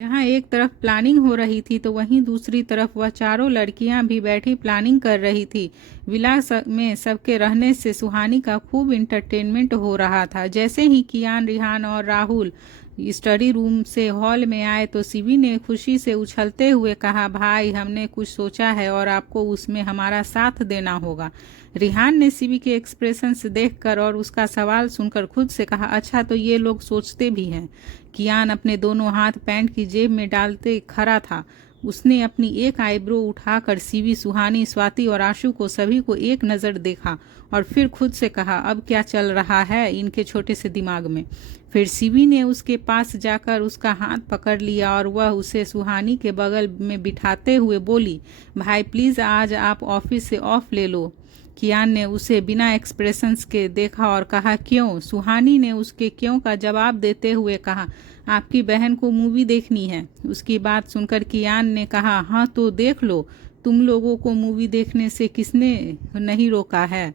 जहाँ एक तरफ प्लानिंग हो रही थी तो वहीं दूसरी तरफ वह चारों लड़कियां भी बैठी प्लानिंग कर रही थी। विला में सबके रहने से सुहानी का खूब इंटरटेनमेंट हो रहा था। जैसे ही कियान, रिहान और राहुल स्टडी रूम से हॉल में आए तो शिवी ने खुशी से उछलते हुए कहा, भाई हमने कुछ सोचा है और आपको उसमें हमारा साथ देना होगा। रिहान ने शिवी के एक्सप्रेशंस देखकर और उसका सवाल सुनकर खुद से कहा, अच्छा तो ये लोग सोचते भी हैं। कियान अपने दोनों हाथ पैंट की जेब में डालते खड़ा था। उसने अपनी एक आईब्रो उठाकर शिवी, सुहानी, स्वाति और आशु को सभी को एक नज़र देखा और फिर खुद से कहा, अब क्या चल रहा है इनके छोटे से दिमाग में। फिर शिवी ने उसके पास जाकर उसका हाथ पकड़ लिया और वह उसे सुहानी के बगल में बिठाते हुए बोली, भाई प्लीज़ आज आप ऑफिस से ऑफ ले लो। कियान ने उसे बिना एक्सप्रेशंस के देखा और कहा, क्यों? सुहानी ने उसके क्यों का जवाब देते हुए कहा, आपकी बहन को मूवी देखनी है। उसकी बात सुनकर कियान ने कहा, हाँ तो देख लो, तुम लोगों को मूवी देखने से किसने नहीं रोका है।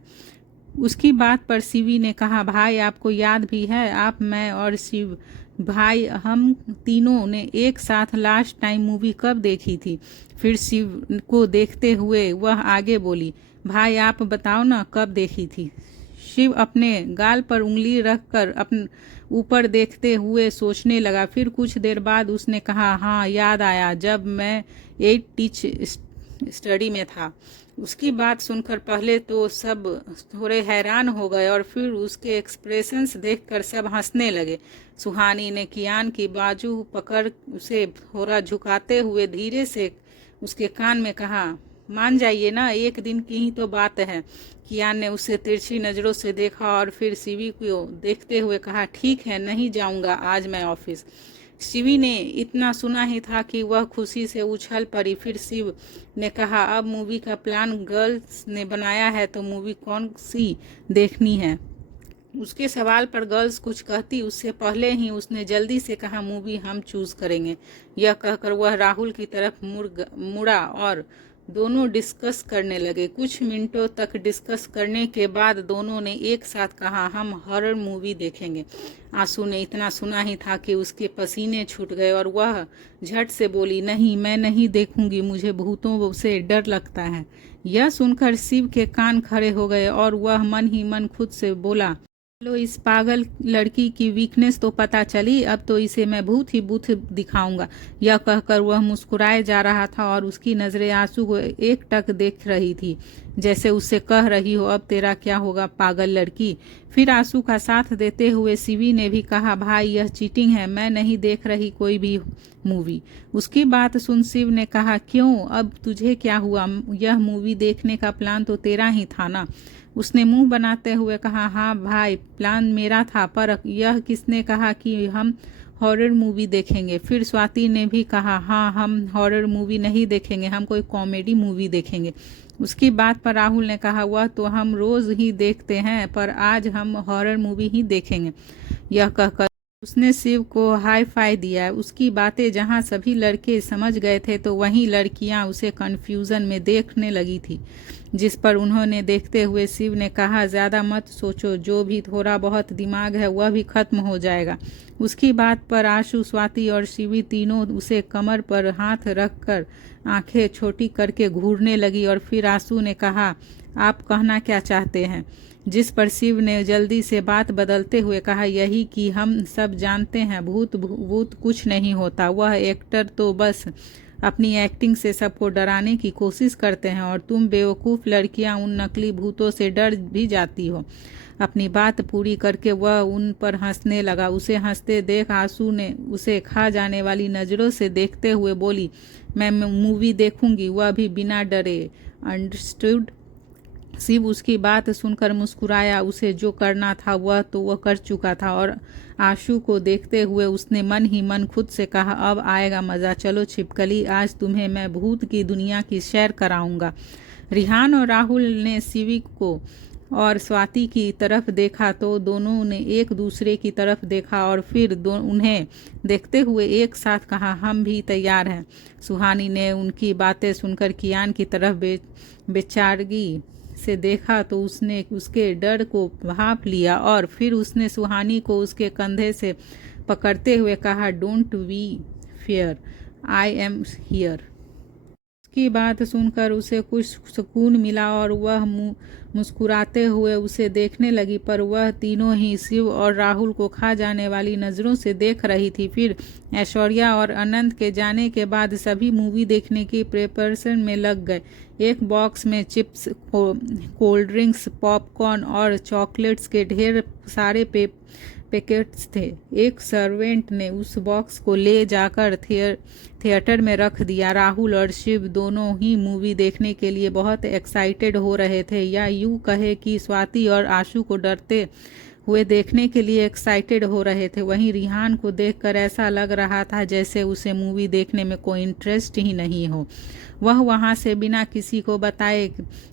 उसकी बात पर शिवी ने कहा, भाई आपको याद भी है आप, मैं और शिव भाई हम तीनों ने एक साथ लास्ट टाइम मूवी कब देखी थी। फिर शिव को देखते हुए वह आगे बोली, भाई आप बताओ ना कब देखी थी। शिव अपने गाल पर उंगली रखकर अपने ऊपर देखते हुए सोचने लगा। फिर कुछ देर बाद उसने कहा, हाँ याद आया, जब मैं 8 टीच स्टडी में था। उसकी बात सुनकर पहले तो सब थोड़े हैरान हो गए और फिर उसके एक्सप्रेशंस देखकर सब हंसने लगे। सुहानी ने कियान की बाजू पकड़ उसे थोड़ा झुकाते हुए धीरे से उसके कान में कहा, मान जाइए ना, एक दिन की ही तो बात है। कियान ने उसे तिरछी नज़रों से देखा और फिर शिवी को देखते हुए कहा, ठीक है नहीं जाऊंगा आज मैं ऑफिस। शिवी ने इतना सुना ही था कि वह खुशी से उछल पड़ी। फिर शिव ने कहा, अब मूवी का प्लान गर्ल्स ने बनाया है तो मूवी कौन सी देखनी है। उसके सवाल पर गर्ल्स कुछ कहती उससे पहले ही उसने जल्दी से कहा, मूवी हम चूज करेंगे। यह कहकर वह राहुल की तरफ मुड़ा और दोनों डिस्कस करने लगे। कुछ मिनटों तक डिस्कस करने के बाद दोनों ने एक साथ कहा, हम हॉरर मूवी देखेंगे। आंसू ने इतना सुना ही था कि उसके पसीने छूट गए और वह झट से बोली, नहीं मैं नहीं देखूंगी, मुझे भूतों से डर लगता है। यह सुनकर शिव के कान खड़े हो गए और वह मन ही मन खुद से बोला, चलो इस पागल लड़की की वीकनेस तो पता चली, अब तो इसे मैं भूत ही भूत दिखाऊंगा। यह कहकर वह मुस्कुराए जा रहा था और उसकी नज़रें आंसू को एकटक देख रही थी, जैसे उससे कह रही हो, अब तेरा क्या होगा पागल लड़की। फिर आंसू का साथ देते हुए शिवी ने भी कहा, भाई यह चीटिंग है, मैं नहीं देख रही कोई भी मूवी। उसकी बात सुन शिव ने कहा, क्यों अब तुझे क्या हुआ, यह मूवी देखने का प्लान तो तेरा ही था ना। उसने मुंह बनाते हुए कहा, हाँ भाई प्लान मेरा था, पर यह किसने कहा कि हम हॉरर मूवी देखेंगे। फिर स्वाति ने भी कहा, हाँ हम हॉरर मूवी नहीं देखेंगे, हम कोई कॉमेडी मूवी देखेंगे। उसकी बात पर राहुल ने कहा, वह तो हम रोज ही देखते हैं पर आज हम हॉरर मूवी ही देखेंगे। यह कहकर उसने शिव को हाई फाई दिया। उसकी बातें जहां सभी लड़के समझ गए थे तो वहीं लड़कियां उसे कंफ्यूजन में देखने लगी थी, जिस पर उन्होंने देखते हुए शिव ने कहा, ज़्यादा मत सोचो, जो भी थोड़ा बहुत दिमाग है वह भी खत्म हो जाएगा। उसकी बात पर आशु, स्वाति और शिवी तीनों उसे कमर पर हाथ रखकर आंखें छोटी करके घूरने लगी और फिर आशु ने कहा, आप कहना क्या चाहते हैं। जिस पर शिव ने जल्दी से बात बदलते हुए कहा, यही कि हम सब जानते हैं भूत भूत कुछ नहीं होता, वह एक्टर तो बस अपनी एक्टिंग से सबको डराने की कोशिश करते हैं और तुम बेवकूफ़ लड़कियां उन नकली भूतों से डर भी जाती हो। अपनी बात पूरी करके वह उन पर हंसने लगा। उसे हंसते देख आंसू ने उसे खा जाने वाली नज़रों से देखते हुए बोली, मैं मूवी देखूंगी, वह भी बिना डरे, अंडरस्टूड। शिव उसकी बात सुनकर मुस्कुराया। उसे जो करना था वह कर चुका था और आशु को देखते हुए उसने मन ही मन खुद से कहा, अब आएगा मज़ा, चलो छिपकली, आज तुम्हें मैं भूत की दुनिया की सैर कराऊंगा। रिहान और राहुल ने शिवी को और स्वाति की तरफ देखा तो दोनों ने एक दूसरे की तरफ देखा और फिर उन्हें देखते हुए एक साथ कहा, हम भी तैयार हैं। सुहानी ने उनकी बातें सुनकर कियान की तरफ बेचारगी से देखा तो उसने उसके डर को भांप लिया और फिर उसने सुहानी को उसके कंधे से पकड़ते हुए कहा, don't we fear. I am here. उसकी बात सुनकर उसे कुछ सुकून मिला और वह मुस्कुराते हुए उसे देखने लगी, पर वह तीनों ही शिव और राहुल को खा जाने वाली नज़रों से देख रही थी। फिर ऐश्वर्या और अनंत के जाने के बाद सभी मूवी देखने की प्रिपरेशन में लग गए। एक बॉक्स में चिप्स, कोल्ड ड्रिंक्स, पॉपकॉर्न और चॉकलेट्स के ढेर सारे पैकेट्स थे। एक सर्वेंट ने उस बॉक्स को ले जाकर थिएटर में रख दिया। राहुल और शिव दोनों ही मूवी देखने के लिए बहुत एक्साइटेड हो रहे थे, या यूं कहे कि स्वाति और आशु को डरते हुए देखने के लिए एक्साइटेड हो रहे थे। वहीं रिहान को देखकर ऐसा लग रहा था जैसे उसे मूवी देखने में कोई इंटरेस्ट ही नहीं हो। वह वहां से बिना किसी को बताए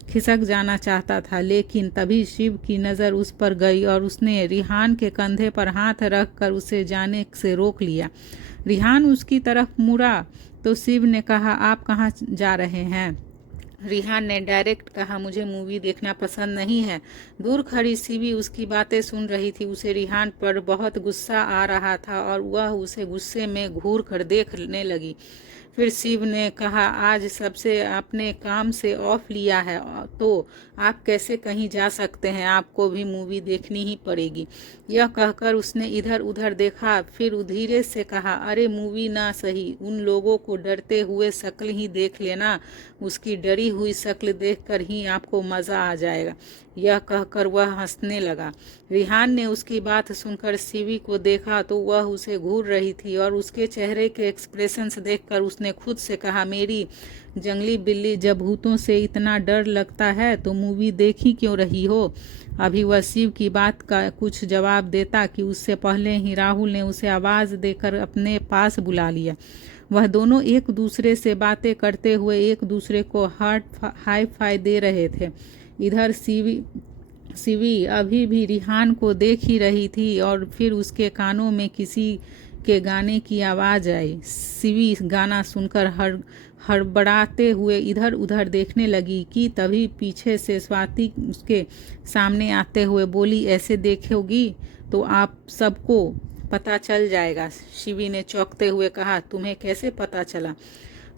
खिसक जाना चाहता था, लेकिन तभी शिव की नज़र उस पर गई और उसने रिहान के कंधे पर हाथ रखकर उसे जाने से रोक लिया। रिहान उसकी तरफ मुड़ा तो शिव ने कहा, आप कहाँ जा रहे हैं? रिहान ने डायरेक्ट कहा, मुझे मूवी देखना पसंद नहीं है। दूर खड़ी शिवी उसकी बातें सुन रही थी। उसे रिहान पर बहुत गुस्सा आ रहा था और वह उसे गुस्से में घूर कर देखने लगी। फिर शिव ने कहा, आज सबसे अपने काम से ऑफ लिया है तो आप कैसे कहीं जा सकते हैं? आपको भी मूवी देखनी ही पड़ेगी। यह कहकर उसने इधर उधर देखा, फिर धीरे से कहा, अरे मूवी ना सही, उन लोगों को डरते हुए शक्ल ही देख लेना। उसकी डरी हुई शक्ल देखकर ही आपको मज़ा आ जाएगा। यह कहकर वह हंसने लगा। रिहान ने उसकी बात सुनकर शिवी को देखा तो वह उसे घूर रही थी और उसके चेहरे के एक्सप्रेशंस देखकर उसने खुद से कहा, मेरी जंगली बिल्ली, जब भूतों से इतना डर लगता है तो मूवी देख ही क्यों रही हो? अभी वह शिव की बात का कुछ जवाब देता कि उससे पहले ही राहुल ने उसे आवाज़ देकर अपने पास बुला लिया। वह दोनों एक दूसरे से बातें करते हुए एक दूसरे को हाई फाई दे रहे थे। इधर शिवी अभी भी रिहान को देख ही रही थी और फिर उसके कानों में किसी के गाने की आवाज़ आई। शिवी गाना सुनकर हड़बड़ाते हुए इधर उधर देखने लगी कि तभी पीछे से स्वाति उसके सामने आते हुए बोली, ऐसे देखोगी तो आप सबको पता चल जाएगा। शिवी ने चौंकते हुए कहा, तुम्हें कैसे पता चला?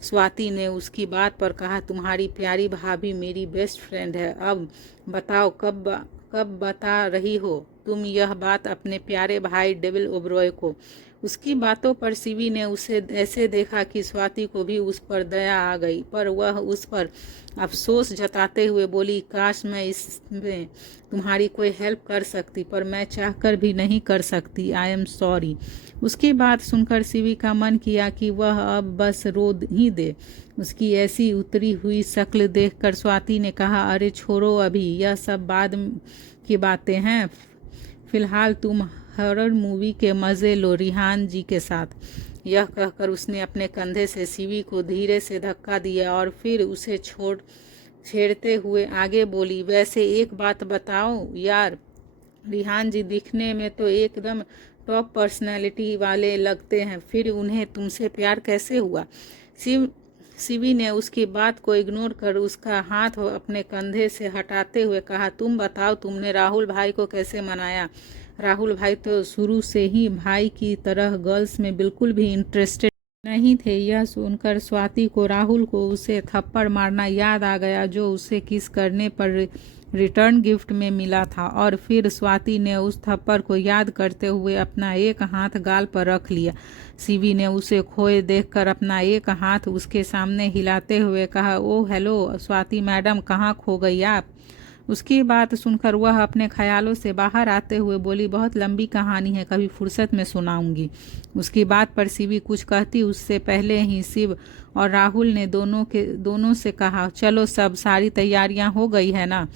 स्वाति ने उसकी बात पर कहा, तुम्हारी प्यारी भाभी मेरी बेस्ट फ्रेंड है। अब बताओ कब बता रही हो तुम यह बात अपने प्यारे भाई डेविल ओबरॉय को? उसकी बातों पर शिवी ने उसे ऐसे देखा कि स्वाति को भी उस पर दया आ गई, पर वह उस पर अफसोस जताते हुए बोली, काश मैं इसमें तुम्हारी कोई हेल्प कर सकती, पर मैं चाहकर भी नहीं कर सकती। I am sorry. उसकी बात सुनकर शिवी का मन किया कि वह अब बस रो ही दे। उसकी ऐसी उतरी हुई शक्ल देखकर स्वाति ने कहा, अरे छोड़ो, अभी यह सब बाद की बातें हैं। फिलहाल तुम हॉरर मूवी के मज़े लो रिहान जी के साथ। यह कहकर उसने अपने कंधे से शिवी को धीरे से धक्का दिया और फिर उसे छेड़ते हुए आगे बोली, वैसे एक बात बताओ यार, रिहान जी दिखने में तो एकदम टॉप पर्सनैलिटी वाले लगते हैं, फिर उन्हें तुमसे प्यार कैसे हुआ? शिवी ने उसकी बात को इग्नोर कर उसका हाथ अपने कंधे से हटाते हुए कहा, तुम बताओ, तुमने राहुल भाई को कैसे मनाया? राहुल भाई तो शुरू से ही भाई की तरह गर्ल्स में बिल्कुल भी इंटरेस्टेड नहीं थे। यह सुनकर स्वाति को राहुल को उसे थप्पड़ मारना याद आ गया जो उसे किस करने पर रिटर्न गिफ्ट में मिला था, और फिर स्वाति ने उस थप्पड़ को याद करते हुए अपना एक हाथ गाल पर रख लिया। शिवी ने उसे खोए देखकर अपना एक हाथ उसके सामने हिलाते हुए कहा, ओ हेलो स्वाति मैडम, कहाँ खो गई आप? उसकी बात सुनकर वह अपने ख्यालों से बाहर आते हुए बोली, बहुत लंबी कहानी है, कभी फुर्सत में सुनाऊंगी। उसकी बात पर शिवी कुछ कहती उससे पहले ही शिव और राहुल ने दोनों से कहा, चलो सब, सारी तैयारियां हो गई है ना?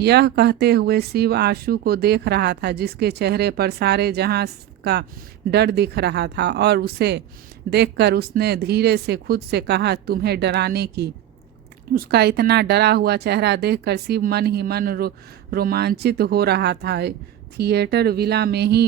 यह कहते हुए शिव आशु को देख रहा था जिसके चेहरे पर सारे जहां का डर दिख रहा था, और उसे देखकर उसने धीरे से खुद से कहा, तुम्हें डराने की। उसका इतना डरा हुआ चेहरा देखकर शिव मन ही मन रोमांचित हो रहा था। थिएटर विला में ही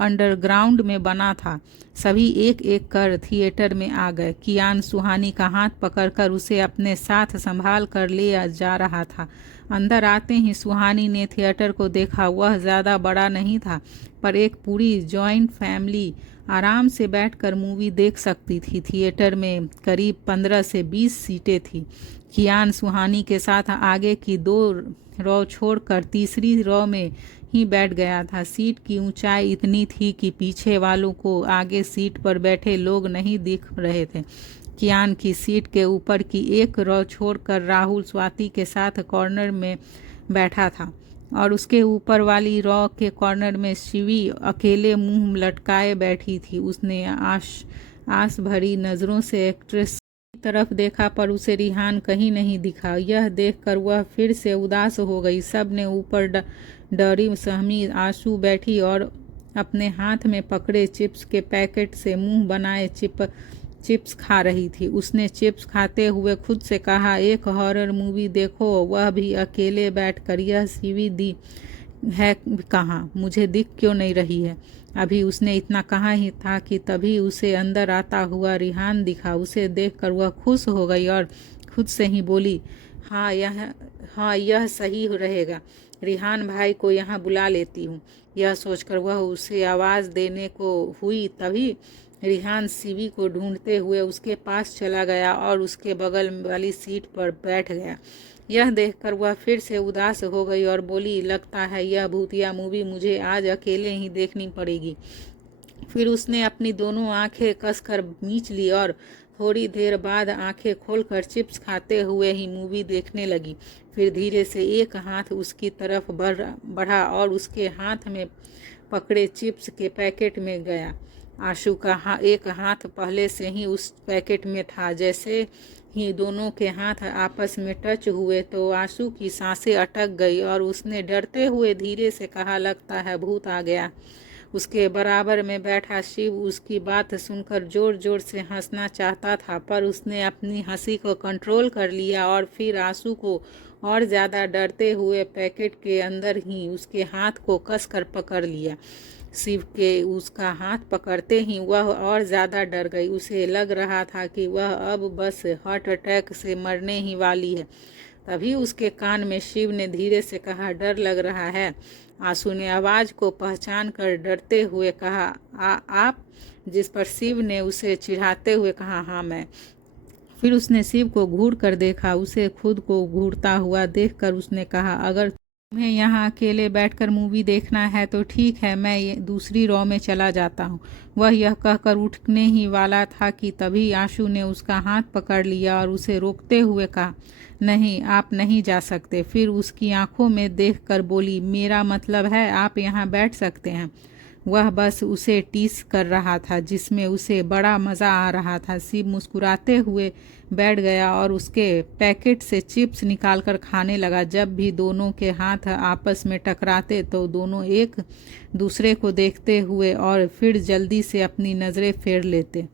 अंडरग्राउंड में बना था। सभी एक एक कर थिएटर में आ गए। कियान सुहानी का हाथ पकड़कर उसे अपने साथ संभाल कर ले जा रहा था। अंदर आते ही सुहानी ने थिएटर को देखा। वह ज़्यादा बड़ा नहीं था, पर एक पूरी जॉइंट फैमिली आराम से बैठकर मूवी देख सकती थी। थिएटर में करीब 15 से 20 सीटें थी। कियान सुहानी के साथ आगे की 2 रौ छोड़कर तीसरी रौ में ही बैठ गया था। सीट की ऊंचाई इतनी थी कि पीछे वालों को आगे सीट पर बैठे लोग नहीं दिख रहे थे। कियान की सीट के ऊपर की एक रौ छोड़कर राहुल स्वाति के साथ कॉर्नर में बैठा था और उसके ऊपर वाली रॉ के कॉर्नर में शिवी अकेले मुंह लटकाए बैठी थी। उसने आस भरी नज़रों से एक्ट्रेस की तरफ देखा, पर उसे रिहान कहीं नहीं दिखा। यह देखकर वह फिर से उदास हो गई। सब ने ऊपर डरी सहमी आंसू बैठी और अपने हाथ में पकड़े चिप्स के पैकेट से मुंह बनाए चिप्स खा रही थी। उसने चिप्स खाते हुए खुद से कहा, एक हॉरर मूवी देखो, वह भी अकेले बैठकर। यह सीवी दी है कहाँ? मुझे दिख क्यों नहीं रही है? अभी उसने इतना कहा ही था कि तभी उसे अंदर आता हुआ रिहान दिखा। उसे देखकर वह खुश हो गई और खुद से ही बोली, हाँ यह सही रहेगा। रिहान भाई को यहाँ बुला लेती हूँ। यह सोचकर वह उसे आवाज़ देने को हुई, तभी रिहान सीवी को ढूंढते हुए उसके पास चला गया और उसके बगल वाली सीट पर बैठ गया। यह देखकर वह फिर से उदास हो गई और बोली, लगता है यह भूतिया मूवी मुझे आज अकेले ही देखनी पड़ेगी। फिर उसने अपनी दोनों आंखें कसकर मींच ली और थोड़ी देर बाद आंखें खोलकर चिप्स खाते हुए ही मूवी देखने लगी। फिर धीरे से एक हाथ उसकी तरफ बढ़ा और उसके हाथ में पकड़े चिप्स के पैकेट में गया। आशु का एक हाथ पहले से ही उस पैकेट में था। जैसे ही दोनों के हाथ आपस में टच हुए तो आशु की सांसें अटक गई और उसने डरते हुए धीरे से कहा, लगता है भूत आ गया। उसके बराबर में बैठा शिव उसकी बात सुनकर जोर जोर से हंसना चाहता था, पर उसने अपनी हंसी को कंट्रोल कर लिया और फिर आशु को और ज़्यादा डरते हुए पैकेट के अंदर ही उसके हाथ को कसकर पकड़ लिया। शिव के उसका हाथ पकड़ते ही वह और ज़्यादा डर गई। उसे लग रहा था कि वह अब बस हार्ट अटैक से मरने ही वाली है। तभी उसके कान में शिव ने धीरे से कहा, डर लग रहा है? आशु ने आवाज़ को पहचान कर डरते हुए कहा, आप? जिस पर शिव ने उसे चिढ़ाते हुए कहा, हाँ मैं। फिर उसने शिव को घूर कर देखा। उसे खुद को घूरता हुआ देखकर उसने कहा, अगर तुम्हें यहाँ अकेले बैठकर मूवी देखना है तो ठीक है, मैं दूसरी रॉ में चला जाता हूँ। वह यह कहकर उठने ही वाला था कि तभी आशु ने उसका हाथ पकड़ लिया और उसे रोकते हुए कहा, नहीं, आप नहीं जा सकते। फिर उसकी आंखों में देखकर बोली, मेरा मतलब है आप यहाँ बैठ सकते हैं। वह बस उसे टीस कर रहा था, जिसमें उसे बड़ा मज़ा आ रहा था। शिव मुस्कुराते हुए बैठ गया और उसके पैकेट से चिप्स निकालकर खाने लगा। जब भी दोनों के हाथ आपस में टकराते तो दोनों एक दूसरे को देखते हुए और फिर जल्दी से अपनी नज़रें फेर लेते।